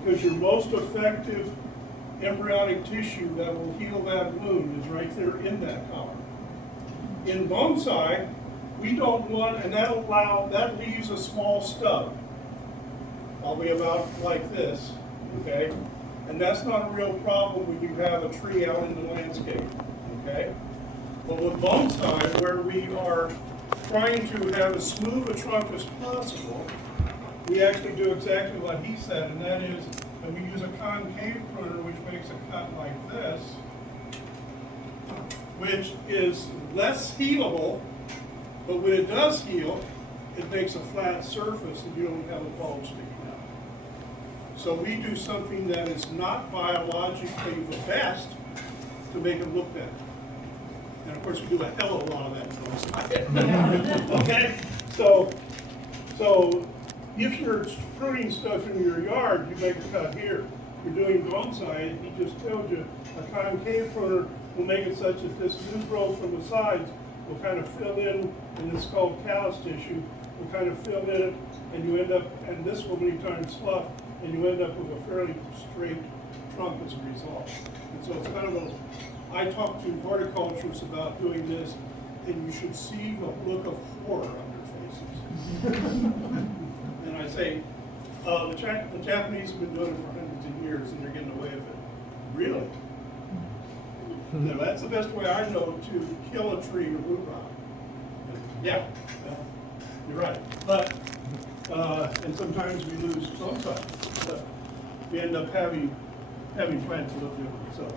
because your most effective embryonic tissue that will heal that wound is right there in that collar. In bonsai, we don't want, and that leaves a small stub, probably about like this, okay? And that's not a real problem when you have a tree out in the landscape, okay? But with bonsai, where we are trying to have as smooth a trunk as possible, we actually do exactly what he said, and that is that we use a concave pruner, which makes a cut like this, which is less healable, but when it does heal, it makes a flat surface and you don't have a bulge sticking out. So we do something that is not biologically the best to make it look better. And of course, we do a hell of a lot of that. Okay? So if you're pruning stuff in your yard, you make a cut here. If you're doing bonsai, he just told you, a concave pruner will make it such that this new growth from the sides will kind of fill in, and it's called callus tissue, will kind of fill in, and you end up, and this will many times slough, and you end up with a fairly straight trunk as a result. And so it's kind of a, I talk to horticulturists about doing this, and you should see the look of horror on their faces. And I say, the Japanese have been doing it for hundreds of years, and they're getting away with it. Really? No, that's the best way I know to kill a tree or root rot. Yeah, you're right. But, and sometimes we lose bonsai, but we end up having plants that look different, so.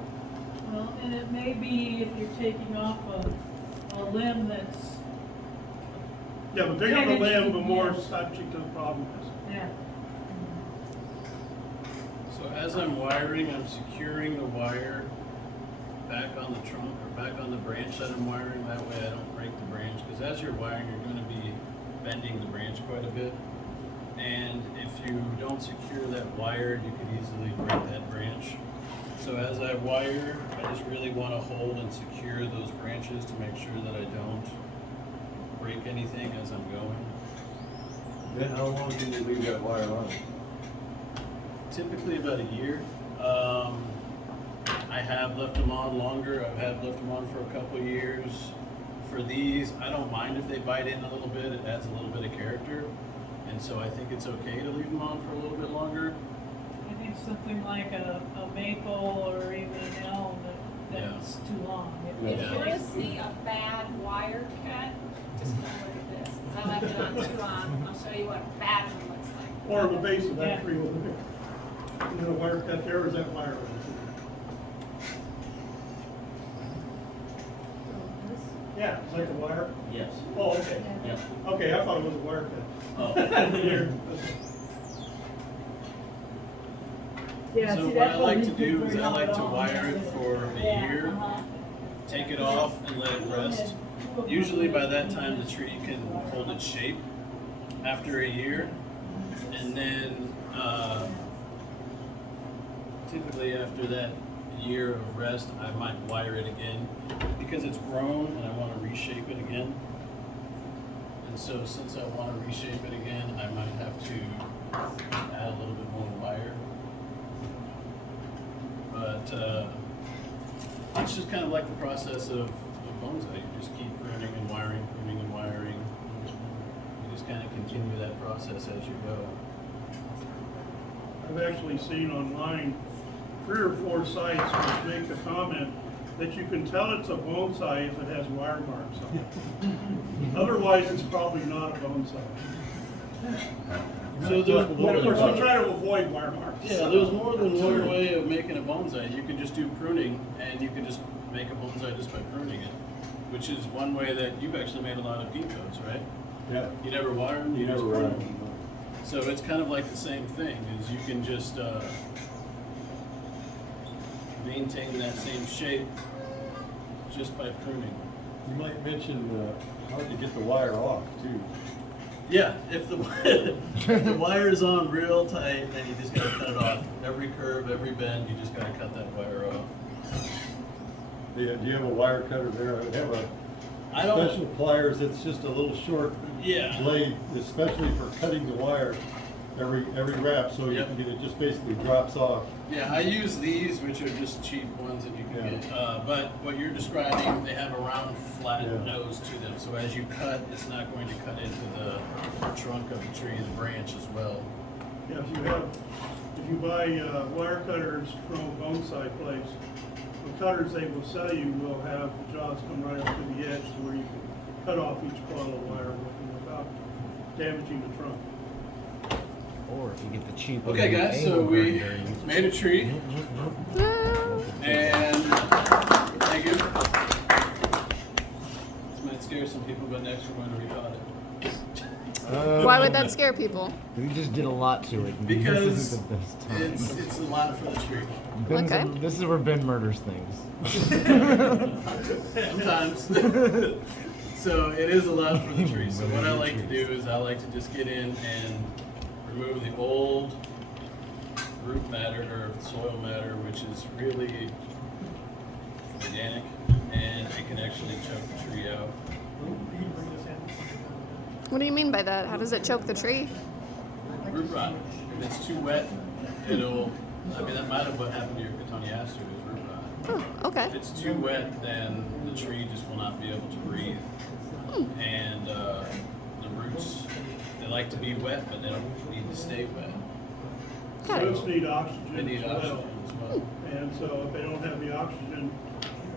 Well, and it may be if you're taking off a limb that's, Yeah, the bigger the limb, the more subject to the problem is. yeah. So as I'm wiring, I'm securing the wire back on the trunk or back on the branch that I'm wiring. That way I don't break the branch, because as you're wiring, you're going to be bending the branch quite a bit. And if you don't secure that wire, you could easily break that branch. So as I wire, I just really want to hold and secure those branches to make sure that I don't break anything as I'm going. Then how long can you leave that wire on? Typically about a year. I have left them on longer. I have left them on for a couple of years. For these, I don't mind if they bite in a little bit. It adds a little bit of character. And so I think it's okay to leave them on for a little bit longer. I think something like a maple or even an elm, that's too long. If you want to see a bad wire cut, just come look at this. 'Cause I left it on too long. I'll show you what a bad one looks like. Or the base of that Yeah. tree over there. You know, wire cut there, or is that wire? Yeah, is that the wire? Yes. Oh, okay. Yeah. Okay, I thought it was a wire cut. Oh. Here. Yeah, So see, what that's I what like we to do do is very I like to long. wire it for a Yeah, year, take it off and let it rest. Usually by that time the tree can hold its shape after a year. And then typically after that year of rest, I might wire it again because it's grown and I want to reshape it again. And so since I want to reshape it again, I might have to add a little bit more wire. But it's just kind of like the process of bonsai. You just keep pruning and wiring, pruning and wiring. You just kind of continue that process as you go. I've actually seen online 3 or 4 sites which make the comment that you can tell it's a bonsai if it has wire marks on it. Otherwise, it's probably not a bonsai. So there's But more of than course, we try to avoid wire marks. Yeah, there's more than one way of making a bonsai. You can just do pruning, and you can just make a bonsai just by pruning it, which is one way that you've actually made a lot of ginkgos, right? Yeah. You never wire them, you just Never prune wire them. So it's kind of like the same thing, is you can just maintain that same shape just by pruning. You might mention how to get the wire off too. Yeah, if the if the wire is on real tight, then you just gotta cut it off. Every curve, every bend, you just gotta cut that wire off. Do you have a wire cutter there? I have a I don't. special pliers. It's just a little short Yeah. blade, especially for cutting the wire every wrap, so you Yep. can get it just basically drops off. Yeah, I use these, which are just cheap ones that you can Yeah. get. But what you're describing, they have a round, flat Yeah. nose to them. So as you cut, it's not going to cut into the trunk of the tree, the branch as well. Yeah, if you buy wire cutters from a bonsai place, the cutters they will sell you will have the jaws come right up to the edge to where you can cut off each coil of wire without damaging the trunk. Or if you get the cheap. Okay, little guys, so angle we grinder and use- made a tree, and thank you. This might scare some people, but next we're going to repot it. Why would that scare people? We just did a lot to it. Because this isn't the best time. it's a lot for the tree. Ben's- Okay. This is where Ben murders things. Sometimes. So it is a lot for the tree. So what I like to do is I like to just get in and remove the old root matter or soil matter, which is really organic, and it can actually choke the tree out. What do you mean by that? How does it choke the tree? Root rot. If it's too wet, it'll. I mean, that might have what happened to your Cotoneaster is root rot. Oh, okay. If it's too wet, then the tree just will not be able to breathe. And the roots, they like to be wet, but they don't need to stay wet. Okay. Roots need oxygen They need as well. oxygen as well. And so if they don't have the oxygen,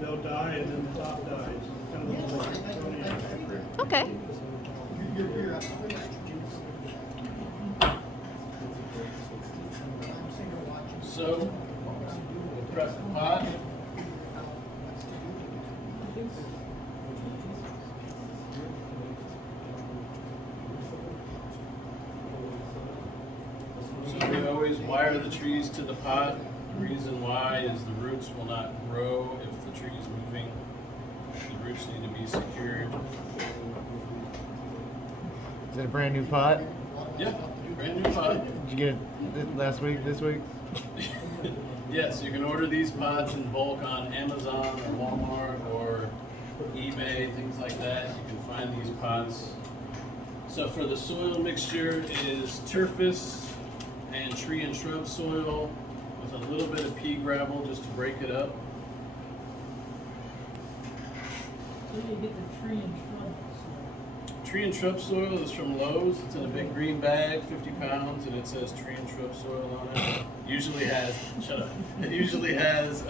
they'll die and then the top dies. Kind of the Okay. So, we'll prep the pot. So we always wire the trees to the pot. The reason why is the roots will not grow if the tree is moving. The roots need to be secured. Is it a brand new pot? Yep, brand new pot. Did you get it last week, this week? Yes, you can order these pots in bulk on Amazon or Walmart or eBay, things like that. You can find these pots. So for the soil mixture is turfus and tree and shrub soil with a little bit of pea gravel just to break it up. So you get the tree and shrub soil. Tree and shrub soil is from Lowe's. It's in a big green bag, 50 pounds, and it says tree and shrub soil on it. Usually has, shut up. It usually has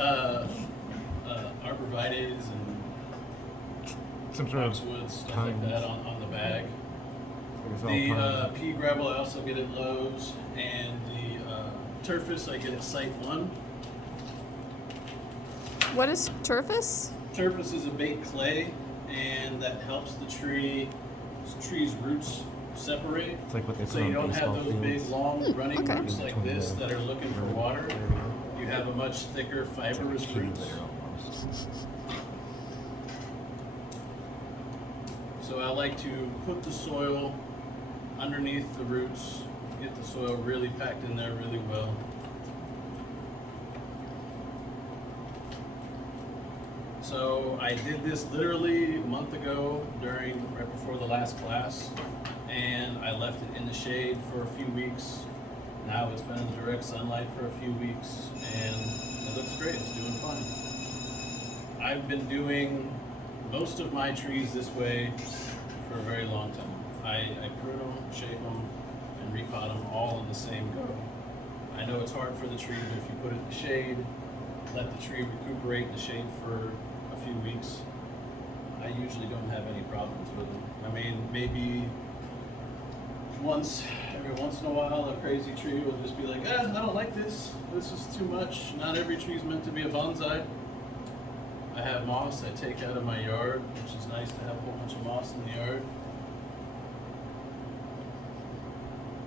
arborvitaes and Some sort of boxwood, stuff like that on the bag. It's all The pine. pea gravel I also get at Lowe's, and the turfus I get at Site 1. What is turfus? Turfus is a baked clay, and that helps the tree's roots separate. It's like what they So put you on don't have baseball those big, fields. long, running okay. roots like Between this the- that are looking for water. You have a much thicker, fibrous roots. So I like to put the soil underneath the roots, get the soil really packed in there really well. So I did this literally a month ago right before the last class, and I left it in the shade for a few weeks. Now it's been in the direct sunlight for a few weeks, and it looks great. It's doing fine. I've been doing most of my trees this way for a very long time. I prune them, shape them, and repot them all in the same go. I know it's hard for the tree, but if you put it in the shade, let the tree recuperate in the shade for a few weeks, I usually don't have any problems with them. I mean, maybe every once in a while, a crazy tree will just be like, I don't like this. This is too much. Not every tree is meant to be a bonsai. I have moss I take out of my yard, which is nice to have a whole bunch of moss in the yard.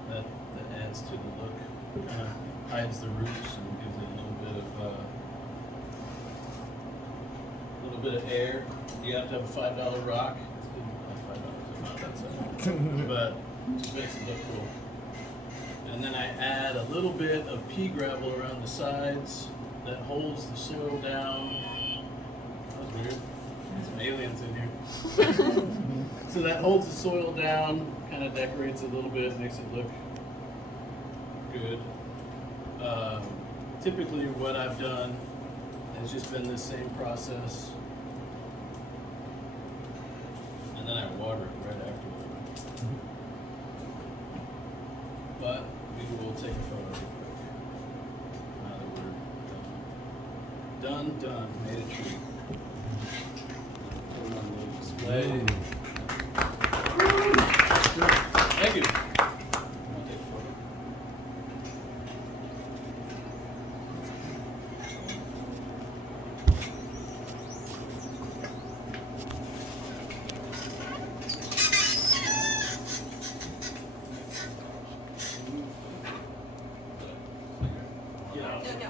That adds to the look. Kind of hides the roots and gives it a little little bit of air. You have to have a $5 rock. Not $5, not that size. But it just makes it look cool. And then I add a little bit of pea gravel around the sides that holds the soil down. That was weird. Some aliens in here. So that holds the soil down, kind of decorates it a little bit, makes it look good. Typically what I've done has just been the same process. And then I water it right afterward. But we will take a photo real quick. Now that we're done, made a tree. Put it on the display. Thank you. I'll take a photo. Yeah. No.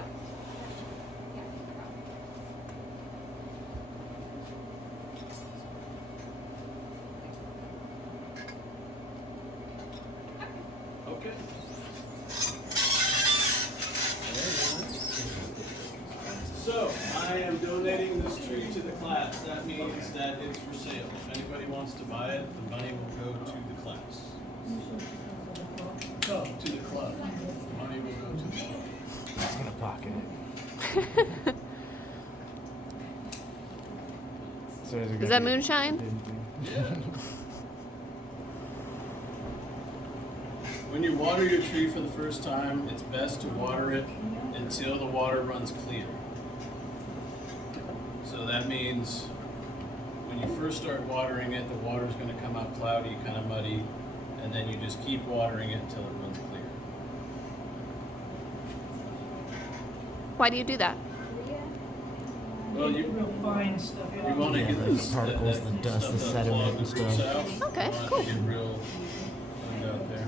Okay. So, I am donating this tree to the class. That means that it's for sale. If anybody wants to buy it, the money will go to the class. No, to the club. The money will go to the club. I'm gonna pocket it. So Is that moonshine? Yeah. When you water your tree for the first time, it's best to water it until the water runs clear. So that means when you first start watering it, the water's going to come out cloudy, kind of muddy, and then you just keep watering it until it runs clear. Why do you do that? Well, you want to get the particles, the dust, the sediment and stuff. Okay, You want cool. to get real cleaned out there.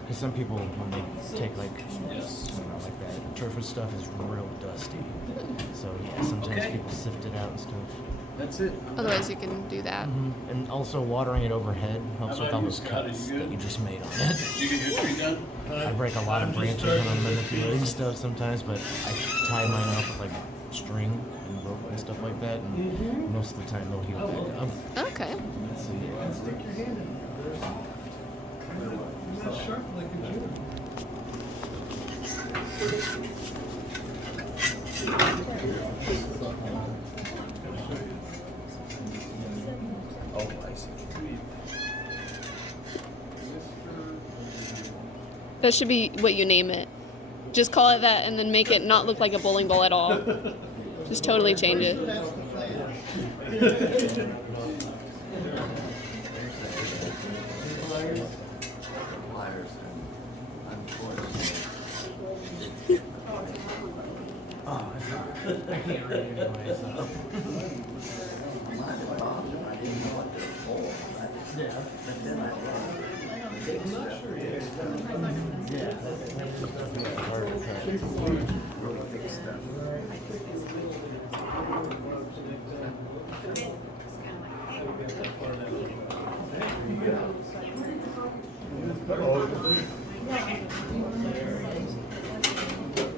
Because some people, when they take like, Yes. I don't know, like that turf and stuff is real dusty. So yeah, sometimes Okay. people sift it out and stuff. That's it. I'm Otherwise, done. you can do that. And also watering it overhead helps How with about all you, those Scott? Are cuts you that good? you just made on it. You get your tree done? I break a lot of branches when I'm manipulating stuff sometimes, but I tie mine up with like string and rope and stuff like that, and most of the time they'll heal back up. Okay. So, yeah. Stick your hand in there. It's not sharp like a juniper. Oh, I see. That should be what you name it. Just call it that and then make it not look like a bowling ball at all. Just totally change it. Pliers and unfortunately. Oh, I can't read it anyway, so. Mine didn't bother me. I didn't know what they were for. Yeah. But then I learned big stuff. Yeah. Hard to cut. Really big stuff. Oh,